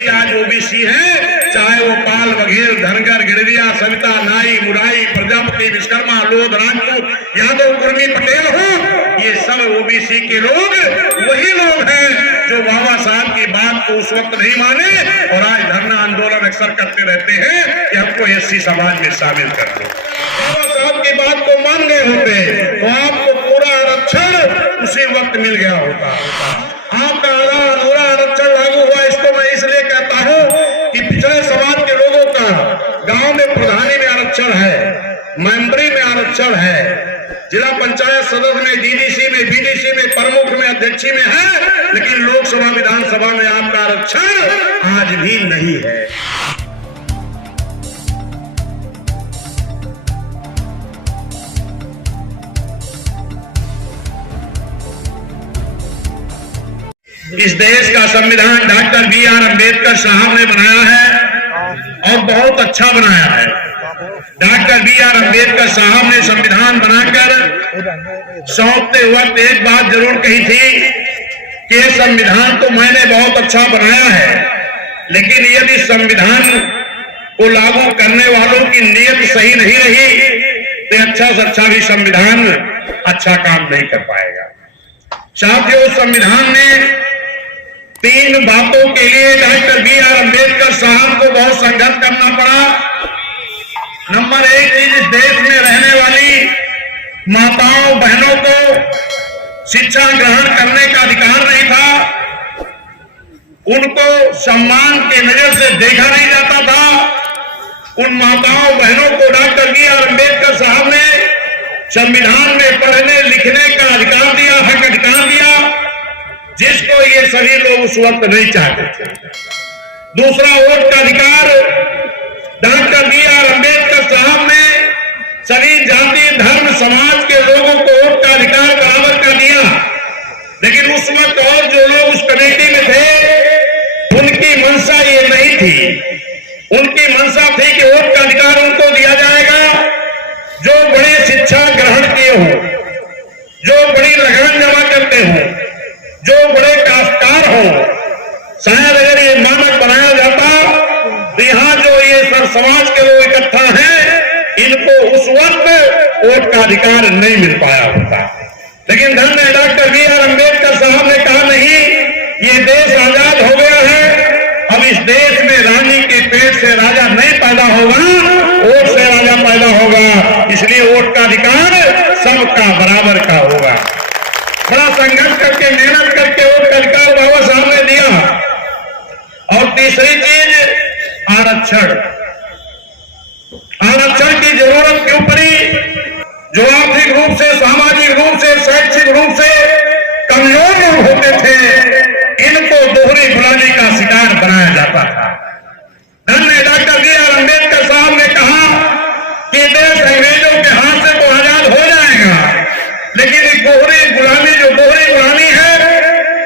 आज ओबीसी है, चाहे वो पाल, बघेल, धनगर, गिरविया, सविता, नाई, मुराई, प्रजापति, विश्वकर्मा, लोध, राजपूत, यादव, कुर्मी, पटेल हो, ये सब ओबीसी के लोग वही लोग हैं जो बाबा साहब की बात को उस वक्त नहीं माने और आज धरना आंदोलन अक्सर करते रहते हैं कि हमको एससी समाज में शामिल कर दो। बाबा साहब की बात को मान गए होते तो आपको पूरा आरक्षण उसी वक्त मिल गया होता। आपका आधा अधूरा आरक्षण लागू हुआ, इसको मैं इसलिए कहता हूं कि पिछड़े समाज के लोगों का गांव में प्रधानी में आरक्षण है, मेंबरी में आरक्षण है, जिला पंचायत सदस्य में, डीडीसी में, बीडीसी में, प्रमुख में, अध्यक्षी में है, लेकिन लोकसभा विधानसभा में आपका आरक्षण आज भी नहीं है। इस देश का संविधान डॉक्टर बी.आर. अम्बेडकर साहब ने बनाया है और बहुत अच्छा बनाया है। Doctor B R. अम्बेडकर साहब ने संविधान बनाकर सौंपते वक्त एक बात जरूर कही थी कि संविधान तो मैंने बहुत अच्छा बनाया है, लेकिन यदि संविधान को लागू करने वालों की नीयत सही नहीं रही तो अच्छा से अच्छा भी संविधान अच्छा काम नहीं कर पाएगा। साथियों, संविधान ने 3 बातों के लिए डॉक्टर बी.आर. अम्बेडकर साहब को बहुत संघर्ष करना पड़ा। नंबर 1, इस देश में रहने वाली माताओं बहनों को शिक्षा ग्रहण करने का अधिकार नहीं था, उनको सम्मान के नजर से देखा नहीं जाता था। उन माताओं बहनों को डॉक्टर बी.आर. अम्बेडकर साहब ने संविधान में पढ़ने लिखने का अधिकार दिया, हक अधिकार दिया, जिसको ये सभी लोग उस वक्त नहीं चाहते थे। दूसरा, वोट का अधिकार डॉक्टर बी.आर. अम्बेडकर साहब ने सभी जाति, धर्म, समाज के लोगों को वोट का अधिकार बराबर कर दिया, लेकिन उस वक्त और जो लोग उस कमेटी में थे उनकी मंशा ये नहीं थी। उनकी मंशा थी कि वोट का अधिकार उनको दिया जाएगा जो बड़ी शिक्षा ग्रहण किए हों, जो बड़ी लगन जमा करते हों, जो बड़े काश्तकार हो। शायद अगर ये मानक बनाया जाता तो यहाँ जो ये सर समाज के लोग इकट्ठा हैं इनको उस वक्त वोट का अधिकार नहीं मिल पाया होता। लेकिन धन्य डॉक्टर बी.आर. अम्बेडकर साहब ने कहा, नहीं, ये देश आजाद हो गया है, अब इस देश में रानी के पेट से राजा नहीं पैदा होगा, वोट से राजा पैदा होगा, इसलिए वोट का अधिकार सबका बराबर का होगा। बड़ा संघर्ष करके, मेहनत करके वोट का अधिकार बाबा साहब ने दिया। और तीसरी चीज, आरक्षण। आरक्षण की जरूरत क्यों पड़ी? जो आर्थिक रूप से, सामाजिक रूप से, शैक्षिक रूप से कमजोर लोग होते थे, इनको दोहरी गुलामी का शिकार बनाया जाता था। धन्य डॉक्टर बी.आर. अम्बेडकर साहब ने कहा कि देश अंग्रेजों के हाथ से तो आजाद हो जाएगा, लेकिन एक दोहरी गुलामी, जो दोहरी गुलामी है,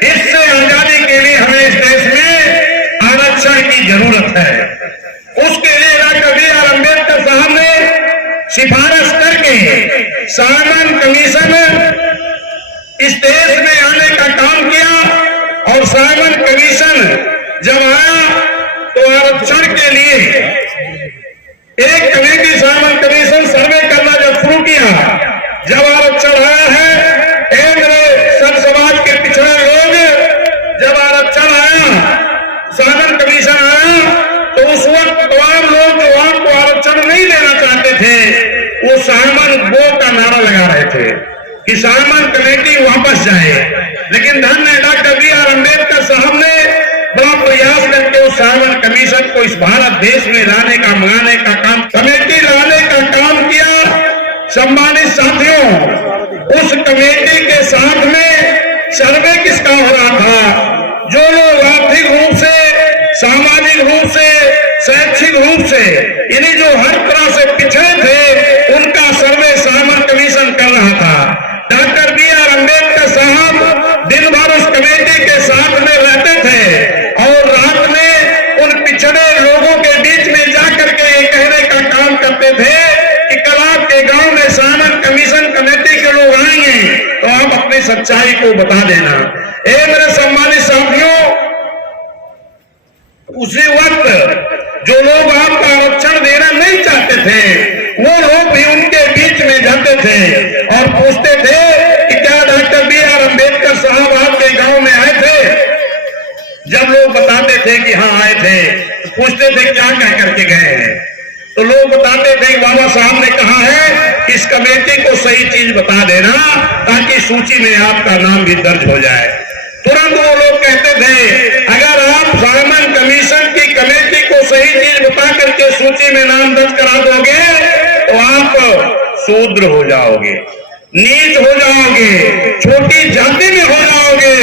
इससे आजादी के लिए हमें इस देश में आरक्षण की जरूरत है। उसके लिए डॉक्टर बी.आर. अम्बेडकर साहब ने सिफारिश करके साइमन कमीशन इस देश में आने का काम किया और साइमन कमीशन जब आया तो आरक्षण के लिए एक कमेटी, साइमन कमीशन सर्वे करना जब शुरू किया, जब आरक्षण आया है, सर समाज के पिछड़े लोग, जब आरक्षण आया, साइमन कमीशन आया, तो उस वक्त तमाम लोग जो आपको आरक्षण नहीं देना चाहते थे वो साइमन गो का नारा लगा रहे थे कि साइमन कमेटी वापस जाए। लेकिन धन्य डॉक्टर बी.आर. अम्बेडकर साहब ने बड़ा प्रयास करके उस साइमन कमीशन को इस भारत देश में लाने का, मंगाने का काम, कमेटी लाने का काम किया। सम्मानित साथियों, उस कमेटी के साथ में सर्वे किसका हो रहा था? जो लोग आर्थिक रूप से, सामाजिक रूप से, शैक्षिक रूप से, यानी जो हर तरह से पिछड़े थे, उनका सर्वे साइमन कमीशन कर रहा था। Doctor B R. अम्बेडकर साहब दिन भर उस कमेटी के साथ में रहते थे और रात में उन पिछड़े लोगों के बीच में जाकर के ये कहने का काम करते थे कि कल आपके गांव में साइमन कमीशन कमेटी के लोग आएंगे तो आप अपनी सच्चाई को बता देना। मेरे सम्मानित साथियों, उसी वक्त जो लोग आपका आरक्षण देना नहीं चाहते थे वो लोग भी उनके बीच में जाते थे और पूछते थे कि क्या डॉक्टर B.R. अम्बेडकर साहब आपके गांव में आए थे। जब लोग बताते थे कि हाँ आए थे तो पूछते थे क्या कह करके गए हैं, तो लोग बताते थे बाबा साहब ने कहा है इस कमेटी को सही चीज बता देना ताकि सूची में आपका नाम भी दर्ज हो जाए। तुरंत वो लोग कहते थे अगर आप साइमन कमीशन की कमेटी को सही चीज बता करके सूची में नाम दर्ज करा दोगे तो आप शूद्र हो जाओगे, नीच हो जाओगे, छोटी जाति में हो जाओगे।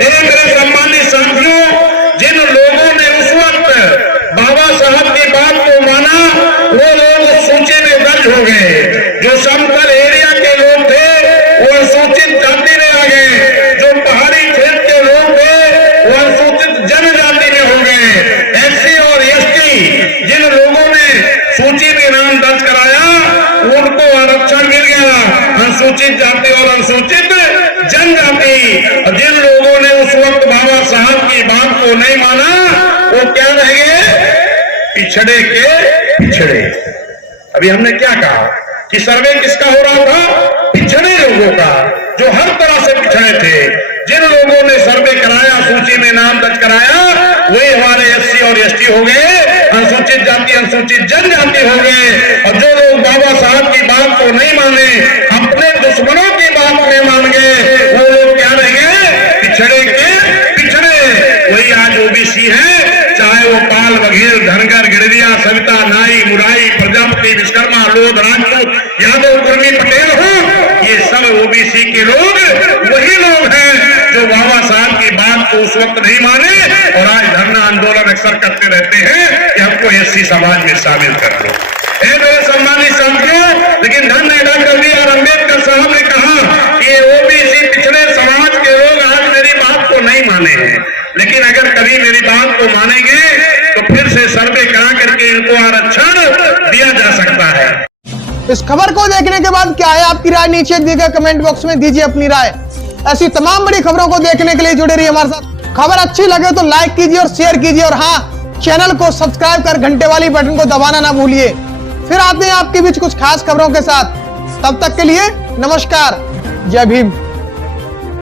मेरे सम्मानित साथियों, जिन लोगों ने उस वक्त बाबा साहब की बात को माना वो लोग उस सूची में दर्ज हो गए। जो समतल एरिया के लोग थे वो अनुसूचित जाति में आ गए, जो पहाड़ी क्षेत्र के लोग थे वो अनुसूचित जनजाति में हो गए। SC और ST जिन लोगों ने सूची में नाम दर्ज कराया उनको आरक्षण मिल गया, अनुसूचित जाति और अनुसूचित जनजाति। जिन लोगों ने उस वक्त बाबा साहब की बात को नहीं माना वो क्या रह गए, पिछड़े के पिछड़े। अभी हमने क्या कहा कि सर्वे किसका हो रहा था, पिछड़े लोगों का, जो हर तरह से पिछड़े थे। जिन लोगों ने सर्वे कराया, सूची में नाम दर्ज कराया, वही हमारे SC और ST हो गए, अनुसूचित जाति अनुसूचित जनजाति हो गए। और जो लोग बाबा साहब की बात को नहीं माने, अपने दुश्मनों की बात में मान गए, वो लोग क्या रह गए, पिछड़े के पिछड़े। वही आज OBC है, चाहे वो पाल, बघेल, धनगर, गिरदिया, सविता, नाई, मुराई, प्रजापति, विश्वकर्मा, लोध, राजपूत, यादव, कुर्मी, पटेल हो, ये सब OBC के लोग वही लोग हैं जो बाबा साहब की बात को उस वक्त नहीं माने और आज धरना आंदोलन अक्सर करते रहते हैं कि हमको SC समाज में शामिल कर लो। मेरे सम्मानित साथियों, लेकिन धन्य डॉक्टर B.R. अम्बेडकर साहब ने कहा कि ये OBC पिछड़े समाज के लोग आज मेरी बात को नहीं माने हैं, लेकिन अगर कभी मेरी बात को मानेंगे तो फिर से सर्वे करा करके इनको आरक्षण दिया जा सकता है। इस खबर को देखने के बाद क्या है आपकी राय, नीचे दिए गए कमेंट बॉक्स में दीजिए अपनी राय। ऐसी तमाम बड़ी खबरों को देखने के लिए जुड़े रहिए हमारे साथ। खबर अच्छी लगे तो लाइक कीजिए और शेयर कीजिए, और हाँ, चैनल को सब्सक्राइब कर घंटे वाली बटन को दबाना ना भूलिए। फिर आते हैं आपके बीच कुछ खास खबरों के साथ, तब तक के लिए नमस्कार, जय भीम।